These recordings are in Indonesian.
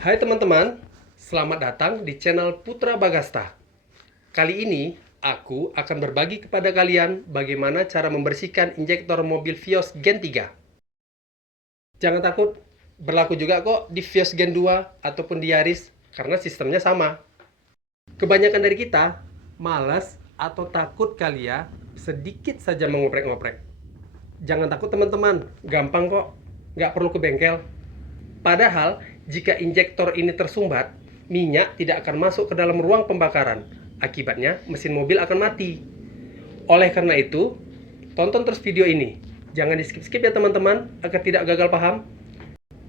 Hai teman-teman, selamat datang di channel Putra Bagasta. Kali ini, aku akan berbagi kepada kalian bagaimana cara membersihkan injektor mobil Vios Gen 3. Jangan takut, berlaku juga kok di Vios Gen 2 ataupun di Yaris, karena sistemnya sama. Kebanyakan dari kita, malas atau takut kali ya, sedikit saja mengoprek-ngoprek. Jangan takut teman-teman, gampang kok, nggak perlu ke bengkel. Padahal, jika injektor ini tersumbat, minyak tidak akan masuk ke dalam ruang pembakaran. Akibatnya, mesin mobil akan mati. Oleh karena itu, tonton terus video ini. Jangan di skip-skip ya teman-teman, agar tidak gagal paham.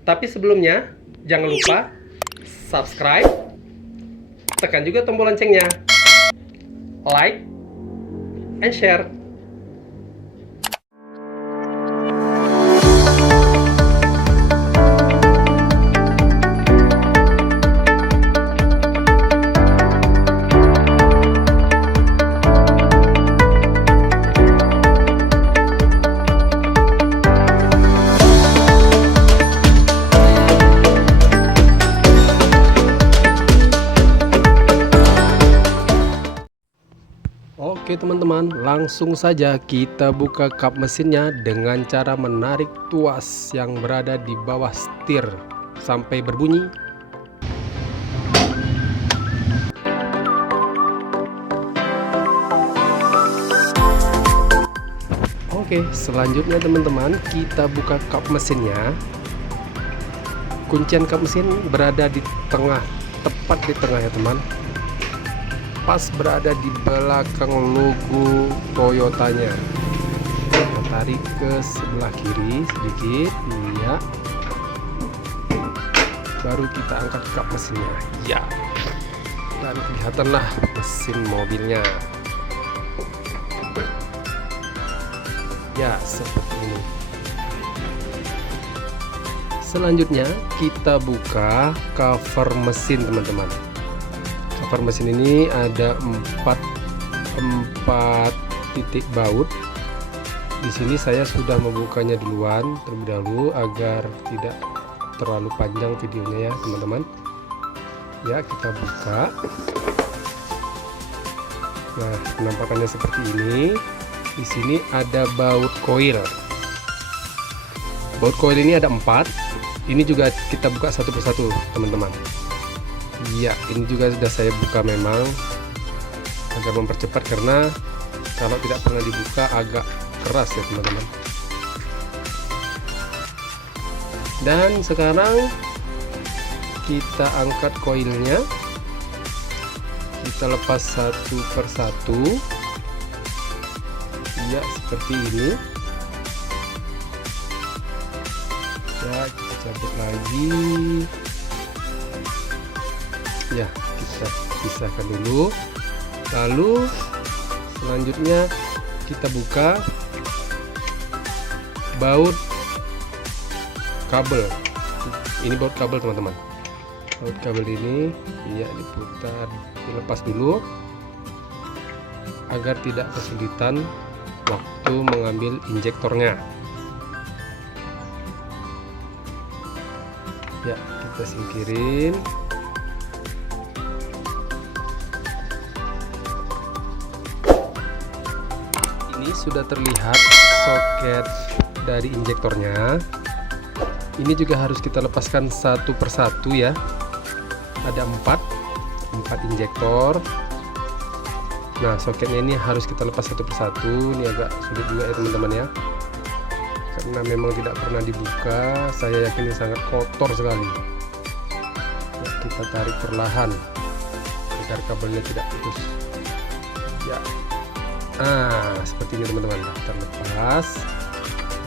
Tapi sebelumnya, jangan lupa subscribe, tekan juga tombol loncengnya, like, and share. Oke teman-teman, langsung saja kita buka kap mesinnya dengan cara menarik tuas yang berada di bawah setir sampai berbunyi. Oke, selanjutnya teman-teman, kita buka kap mesinnya. Kuncian kap mesin berada di tengah, tepat di tengah ya teman, pas berada di belakang logo Toyotanya. Kita tarik ke sebelah kiri sedikit, ya. Baru kita angkat kap mesinnya, ya. Dan kelihatanlah mesin mobilnya. Ya, seperti ini. Selanjutnya kita buka cover mesin teman-teman. Cover mesin ini ada 4 titik baut. Di sini saya sudah membukanya duluan terlebih dahulu agar tidak terlalu panjang videonya ya teman-teman. Ya, kita buka. Nah, penampakannya seperti ini. Di sini ada baut koil. Baut koil ini ada 4. Ini juga kita buka satu persatu teman-teman. Ya, ini juga sudah saya buka memang agar mempercepat, karena kalau tidak pernah dibuka agak keras ya teman-teman. Dan sekarang kita angkat koilnya, kita lepas satu persatu. Ya, seperti ini. Ya, kita cabut lagi. Ya, kita pisahkan dulu. Lalu selanjutnya kita buka baut kabel. Ini baut kabel teman-teman. Baut kabel ini ya diputar, dilepas dulu agar tidak kesulitan waktu mengambil injektornya. Ya, kita singkirin. Ini sudah terlihat soket dari injektornya. Ini juga harus kita lepaskan satu persatu ya. Ada 4 injektor. Nah, soketnya ini harus kita lepas satu persatu. Ini agak sulit juga ya teman-teman ya, karena memang tidak pernah dibuka. Saya yakin ini sangat kotor sekali. Ya, kita tarik perlahan agar kabelnya tidak putus. Ya, seperti ini teman-teman. Terlepas,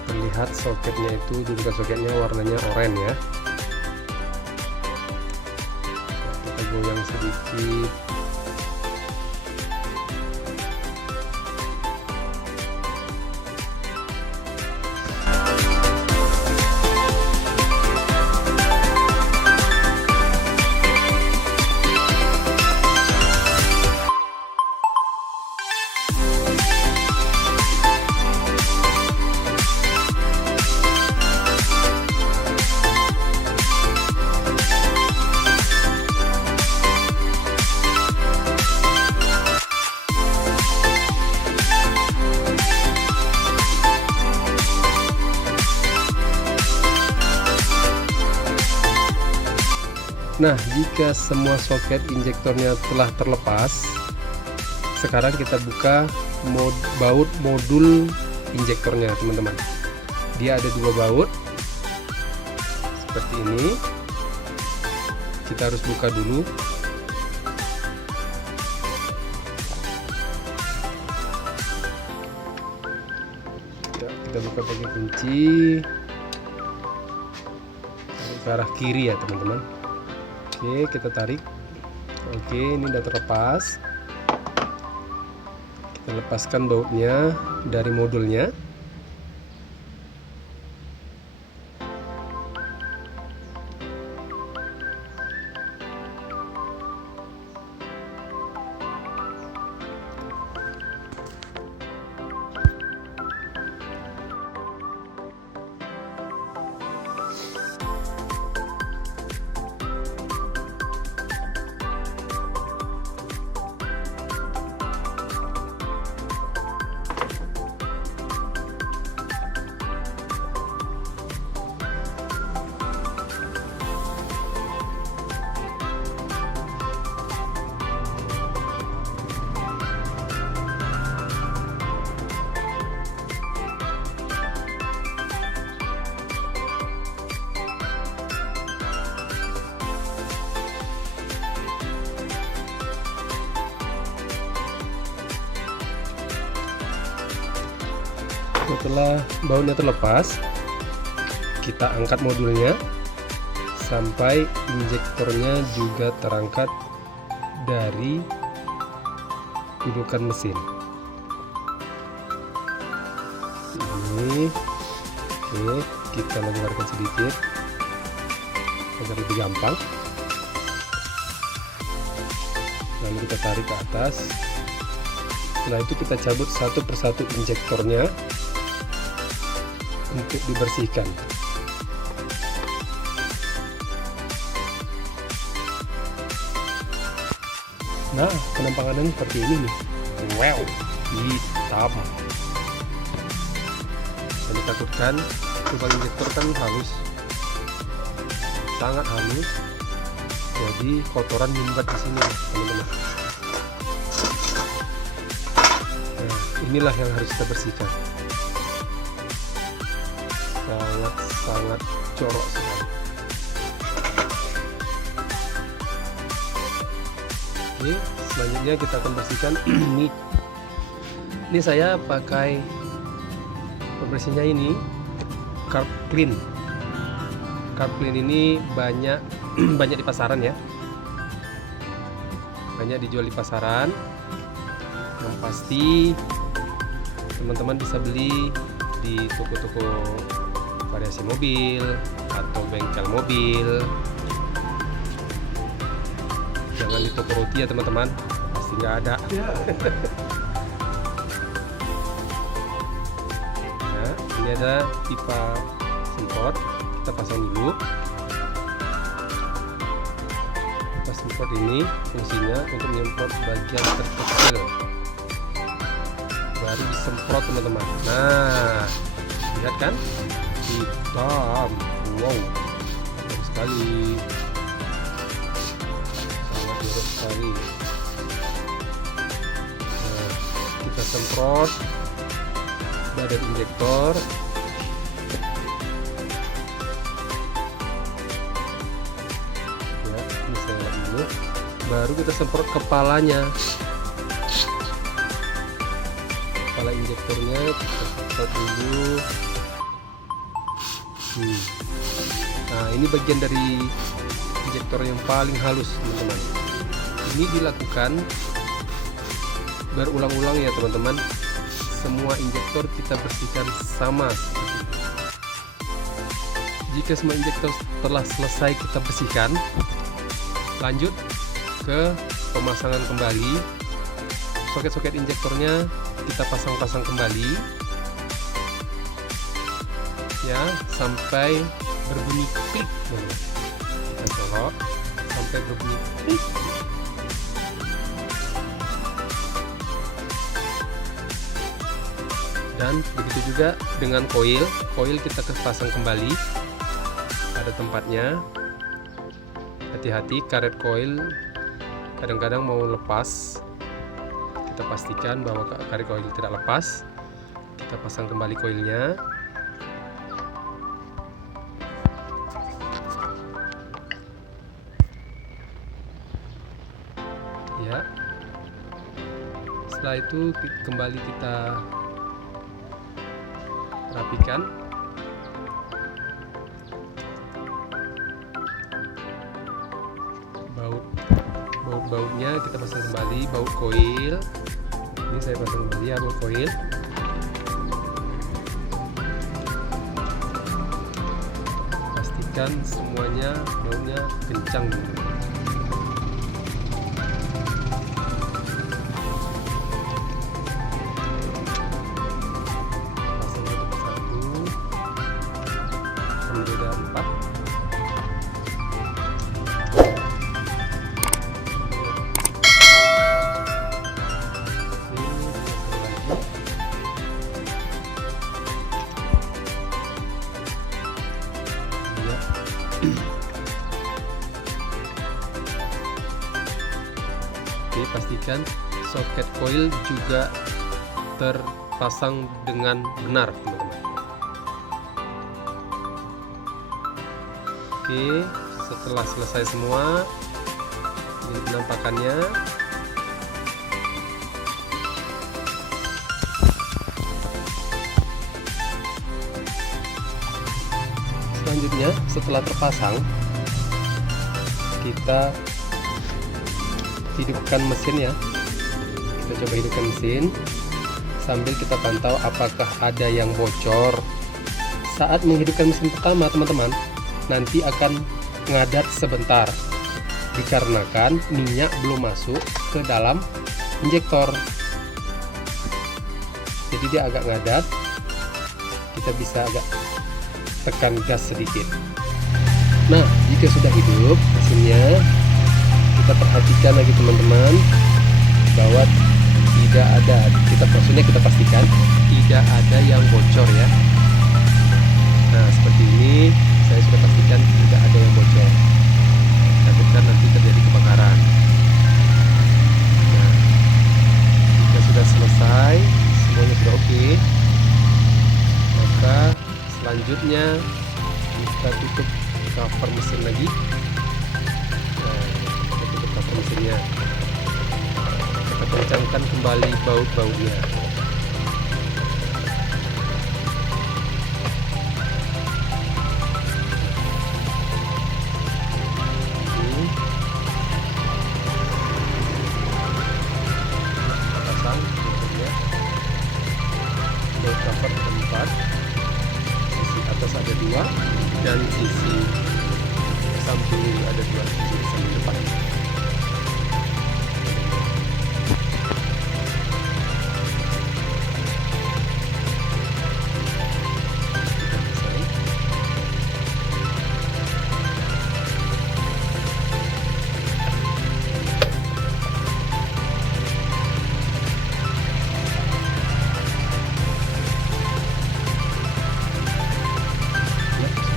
terlihat soketnya itu juga, soketnya warnanya oranye ya. Nah, kita goyang sedikit. Nah, jika semua soket injektornya telah terlepas, sekarang kita buka baut modul injektornya, teman-teman. Dia ada 2 baut seperti ini. Kita harus buka dulu. Kita buka pakai kunci ke arah kiri ya, teman-teman. Oke, kita tarik. Oke, ini udah terlepas. Kita lepaskan bautnya dari modulnya. Setelah bautnya terlepas, kita angkat modulnya sampai injektornya juga terangkat dari dudukan mesin. Ini, oke, kita longgarkan sedikit agar lebih gampang. Lalu kita tarik ke atas. Setelah itu kita cabut satu persatu injektornya untuk dibersihkan. Nah, penampakannya seperti ini nih. Wow, hitam. Yang ditakutkan lubang injektor kan halus, sangat halus. Jadi kotoran nyumbat di sini, teman-teman. Nah, inilah yang harus kita bersihkan. Sangat corok sekali. Oke, selanjutnya kita akan bersihkan ini. Ini saya pakai pembersihnya ini Carb Clean. Carb Clean ini banyak di pasaran ya. Banyak dijual di pasaran. Yang pasti teman-teman bisa beli di toko-toko variasi mobil atau bengkel mobil. Jangan di toko roti ya, teman-teman, pasti nggak ada. Nah, ini ada pipa semprot, kita pasang dulu. Pipa semprot ini fungsinya untuk menyemprot bagian terkecil, baru disemprot, teman-teman. Nah, lihat kan, hitam. Wow, bagus sekali, sangat jorok sekali. Nah, kita semprot badan injektor. Ya, ini saya lihat dulu. Baru kita semprot kepalanya, kepala injektornya kita semprot dulu. Nah, ini bagian dari injektor yang paling halus, teman-teman. Ini dilakukan berulang-ulang ya, teman-teman. Semua injektor kita bersihkan sama seperti itu. Jika semua injektor telah selesai kita bersihkan, lanjut ke pemasangan kembali. Soket-soket injektornya kita pasang-pasang kembali ya, sampai berbunyi klik. Kita colok sampai berbunyi klik. Dan begitu juga dengan koil kita pasang kembali pada tempatnya. Hati-hati, karet koil kadang-kadang mau lepas. Kita pastikan bahwa karet koil tidak lepas. Kita pasang kembali koilnya. Ya. Setelah itu kembali kita rapikan. Baut-bautnya kita pasang kembali, baut koil. Ini saya pasang kembali ya, baut koil. Pastikan semuanya bautnya kencang dulu. Pasang satu persatu. Beda 4. Oke, pastikan soket koil juga terpasang dengan benar, teman-teman. Oke, setelah selesai semua, ini penampakannya. Selanjutnya, setelah terpasang, kita hidupkan mesin ya. Kita coba hidupkan mesin sambil kita pantau apakah ada yang bocor. Saat menghidupkan mesin pertama, teman-teman, nanti akan ngadat sebentar dikarenakan minyak belum masuk ke dalam injektor. Jadi dia agak ngadat. Kita bisa agak tekan gas sedikit. Nah, jika sudah hidup mesinnya, kita perhatikan lagi teman-teman bahwa tidak ada, maksudnya kita pastikan tidak ada yang bocor ya. Nah, seperti ini saya sudah pastikan tidak ada yang bocor. Takutkan nanti terjadi kebakaran. Nah, jika sudah selesai, semuanya sudah oke, maka selanjutnya kita tutup cover mesin lagi. Mesinnya kita kencangkan kembali baut-bautnya. Kita pasang mesinnya. Baut cover 4, sisi atas ada 2 dan sisi samping ada 2, sisi samping depan.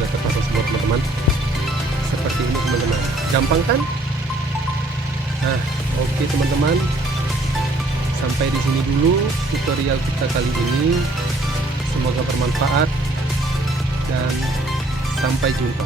Terpasang semua teman-teman, seperti ini teman-teman, gampang kan? Nah, oke teman-teman, sampai di sini dulu tutorial kita kali ini. Semoga bermanfaat dan sampai jumpa.